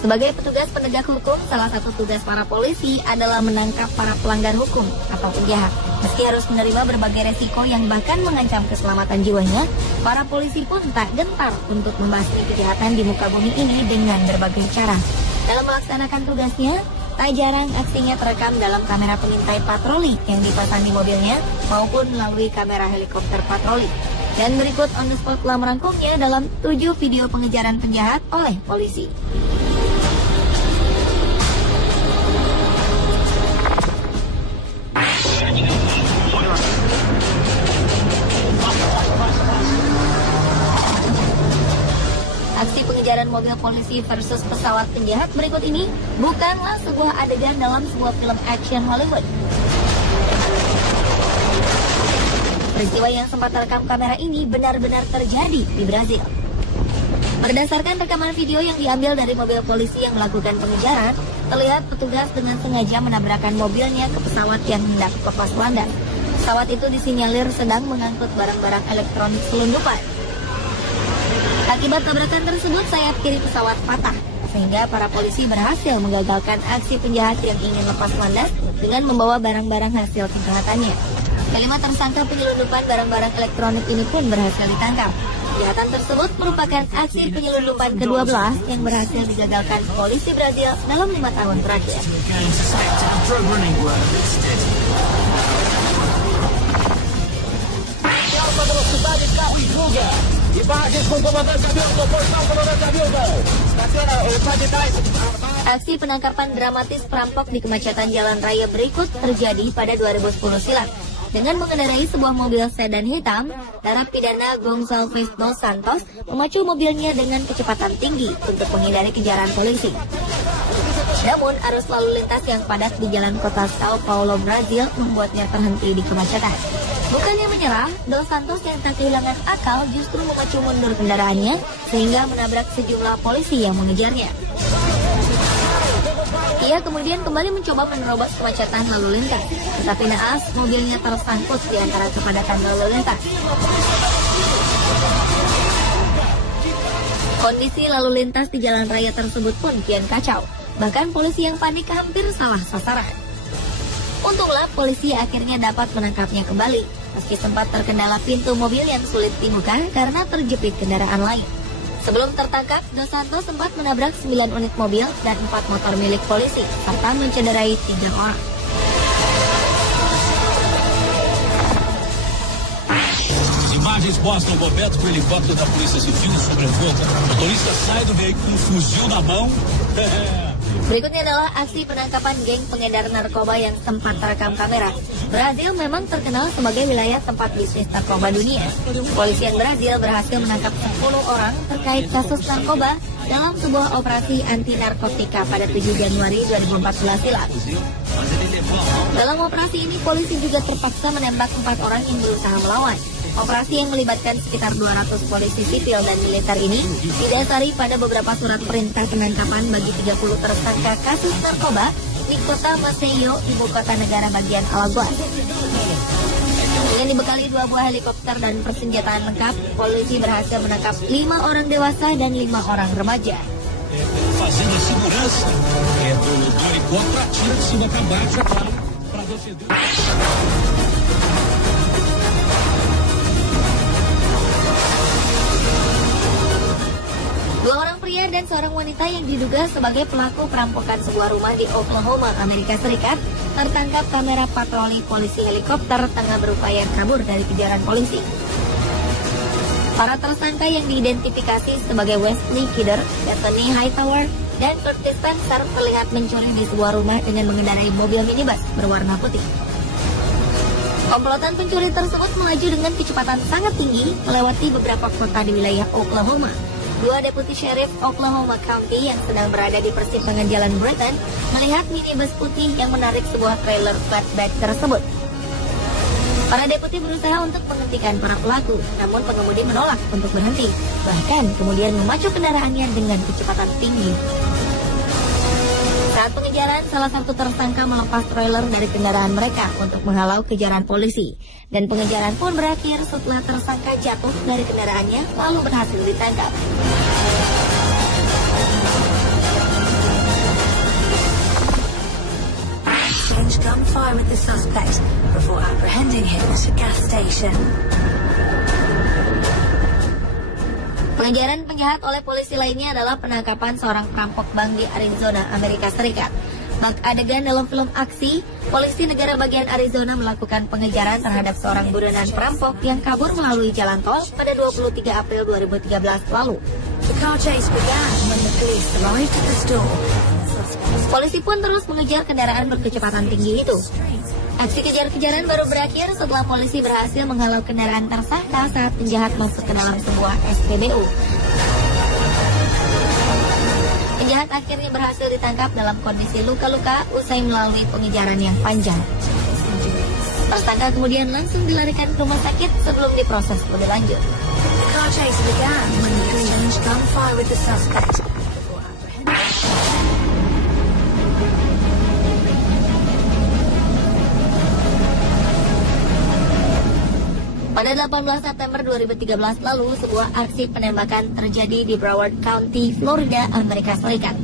Sebagai petugas penegak hukum, salah satu tugas para polisi adalah menangkap para pelanggar hukum atau penjahat. Meski harus menerima berbagai resiko yang bahkan mengancam keselamatan jiwanya, para polisi pun tak gentar untuk membasmi kejahatan di muka bumi ini dengan berbagai cara. Dalam melaksanakan tugasnya, tak jarang aksinya terekam dalam kamera pengintai patroli yang dipasang di mobilnya maupun melalui kamera helikopter patroli. Dan berikut on the spot telah merangkumnya dalam 7 video pengejaran penjahat oleh polisi. Aksi pengejaran mobil polisi versus pesawat penjahat berikut ini bukanlah sebuah adegan dalam sebuah film action Hollywood. Peristiwa yang sempat terekam kamera ini benar-benar terjadi di Brazil. Berdasarkan rekaman video yang diambil dari mobil polisi yang melakukan pengejaran, terlihat petugas dengan sengaja menabrakkan mobilnya ke pesawat yang hendak lepas landas. Pesawat itu disinyalir sedang mengangkut barang-barang elektronik selundupan. Akibat tabrakan tersebut, sayap kiri pesawat patah, sehingga para polisi berhasil menggagalkan aksi penjahat yang ingin lepas landas dengan membawa barang-barang hasil kejahatannya. Kelima tersangka penyelundupan barang-barang elektronik ini pun berhasil ditangkap. Kejahatan tersebut merupakan aksi penyelundupan ke-12 yang berhasil digagalkan polisi Brazil dalam 5 tahun terakhir. Aksi penangkapan dramatis perampok di kemacetan jalan raya berikut terjadi pada 2010 silam. Dengan mengendarai sebuah mobil sedan hitam, narapidana Gonçalves dos Santos memacu mobilnya dengan kecepatan tinggi untuk menghindari kejaran polisi. Namun, arus lalu lintas yang padat di jalan kota Sao Paulo, Brazil membuatnya terhenti di kemacetan. Bukannya menyerah, Dos Santos yang tak kehilangan akal justru memacu mundur kendaraannya sehingga menabrak sejumlah polisi yang mengejarnya. Ia kemudian kembali mencoba menerobos kemacetan lalu lintas, tetapi naas mobilnya tersangkut di antara kepadatan lalu lintas. Kondisi lalu lintas di jalan raya tersebut pun kian kacau. Bahkan polisi yang panik hampir salah sasaran. Untunglah polisi akhirnya dapat menangkapnya kembali, meski sempat terkendala pintu mobil yang sulit dibuka karena terjepit kendaraan lain. Sebelum tertangkap, Dos Santos sempat menabrak 9 unit mobil dan 4 motor milik polisi, serta mencederai 3 orang. Imagens mostram Roberto com o helicóptero da Polícia Civil sobrevoando. O motorista sai do veículo, fuzil na mão. Berikutnya adalah aksi penangkapan geng pengedar narkoba yang sempat terekam kamera. Brazil memang terkenal sebagai wilayah tempat bisnis narkoba dunia. Kepolisian Brazil berhasil menangkap 10 orang terkait kasus narkoba dalam sebuah operasi anti narkotika pada 7 Januari 2014 silam. Dalam operasi ini, polisi juga terpaksa menembak 4 orang yang berusaha melawan. Operasi yang melibatkan sekitar 200 polisi sipil dan militer ini didasari pada beberapa surat perintah penangkapan bagi 30 tersangka kasus narkoba di kota Maceió, ibu kota negara bagian Alagoas. Dengan dibekali 2 buah helikopter dan persenjataan lengkap, polisi berhasil menangkap 5 orang dewasa dan 5 orang remaja. Fazendo a segurança do helicóptero atira de cima para baixo, é claro, para defender. Dua orang pria dan seorang wanita yang diduga sebagai pelaku perampokan sebuah rumah di Oklahoma, Amerika Serikat, tertangkap kamera patroli polisi helikopter tengah berupaya kabur dari kejaran polisi. Para tersangka yang diidentifikasi sebagai Wesley Kidder, Bethany Hightower, dan Curtis Spencer terlihat mencuri di sebuah rumah dengan mengendarai mobil minibus berwarna putih. Komplotan pencuri tersebut melaju dengan kecepatan sangat tinggi melewati beberapa kota di wilayah Oklahoma. 2 deputi sheriff Oklahoma County yang sedang berada di persimpangan jalan Brighton melihat minibus putih yang menarik sebuah trailer flatbed tersebut. Para deputi berusaha untuk menghentikan para pelaku, namun pengemudi menolak untuk berhenti, bahkan kemudian memacu kendaraannya dengan kecepatan tinggi. Saat pengejaran, salah satu tersangka melepas trailer dari kendaraan mereka untuk menghalau kejaran polisi. Dan pengejaran pun berakhir setelah tersangka jatuh dari kendaraannya lalu berhasil ditangkap. gunfire with the suspect before apprehending him at a gas station. Pengejaran penjahat oleh polisi lainnya adalah penangkapan seorang perampok bank di Arizona, Amerika Serikat. Bak adegan dalam film aksi, polisi negara bagian Arizona melakukan pengejaran terhadap seorang buronan perampok yang kabur melalui jalan tol pada 23 April 2013 lalu. The car chase began when the police arrived at the store. Polisi pun terus mengejar kendaraan berkecepatan tinggi itu. Aksi kejar-kejaran baru berakhir setelah polisi berhasil menghalau kendaraan tersangka saat penjahat masuk ke dalam sebuah SPBU. Penjahat akhirnya berhasil ditangkap dalam kondisi luka-luka usai melalui pengejaran yang panjang. Tersangka kemudian langsung dilarikan ke rumah sakit sebelum diproses lebih lanjut. The car chase began when the police exchanged gunfire with the suspect. Pada 18 September 2013 lalu, sebuah aksi penembakan terjadi di Broward County, Florida, Amerika Serikat.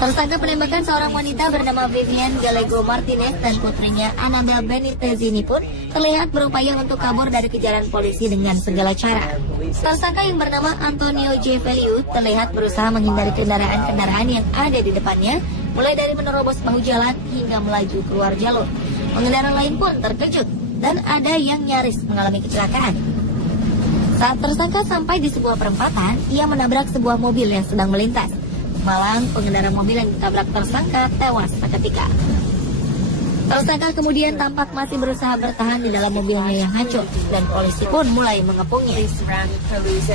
Tersangka penembakan seorang wanita bernama Vivian Gallego Martinez dan putrinya Annabelle Benitez ini pun terlihat berupaya untuk kabur dari kejaran polisi dengan segala cara. Tersangka yang bernama Antonio J. Feliu terlihat berusaha menghindari kendaraan-kendaraan yang ada di depannya, mulai dari menerobos bahu jalan hingga melaju keluar jalur. Pengendara lain pun terkejut dan ada yang nyaris mengalami kecelakaan. Saat tersangka sampai di sebuah perempatan, ia menabrak sebuah mobil yang sedang melintas. Malang, pengendara mobil yang ditabrak tersangka tewas seketika. Tersangka kemudian tampak masih berusaha bertahan di dalam mobilnya yang hancur, dan polisi pun mulai mengepungnya.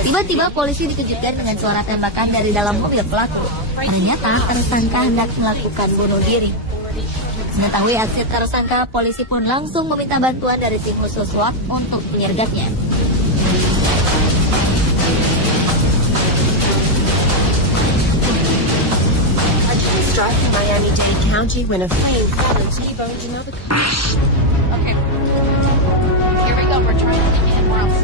Tiba-tiba polisi dikejutkan dengan suara tembakan dari dalam mobil pelaku. Ternyata tersangka hendak melakukan bunuh diri. Mengetahui aksi tersangka, polisi pun langsung meminta bantuan dari tim khusus SWAT untuk menyergapnya. Strike in Miami-Dade County when a flame fell and T-boned another car. Okay. Here we go. We're trying to get in. We're else.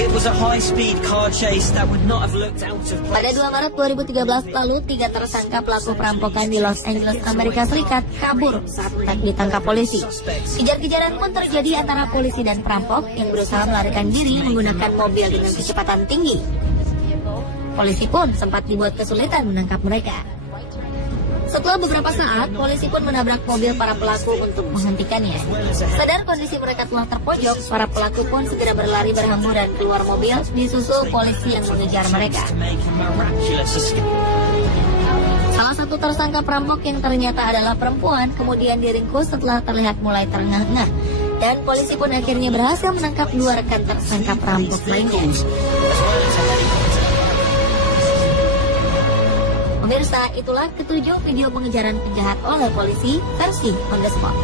It was a high-speed car chase that would not have looked out of place. Pada 2 Maret 2013 lalu, 3 tersangka pelaku perampokan di Los Angeles, Amerika Serikat kabur saat ditangkap polisi. Kejar-kejaran pun terjadi antara polisi dan perampok yang berusaha melarikan diri menggunakan mobil dengan kecepatan tinggi. Polisi pun sempat dibuat kesulitan menangkap mereka. Setelah beberapa saat, polisi pun menabrak mobil para pelaku untuk menghentikannya. Sadar kondisi mereka telah terpojok, para pelaku pun segera berlari berhamburan keluar mobil, disusul polisi yang mengejar mereka. Salah satu tersangka perampok yang ternyata adalah perempuan kemudian diringkus setelah terlihat mulai terengah-engah. Dan polisi pun akhirnya berhasil menangkap 2 rekan tersangka perampok lainnya. Pemirsa, itulah ketujuh video pengejaran penjahat oleh polisi versi on the spot.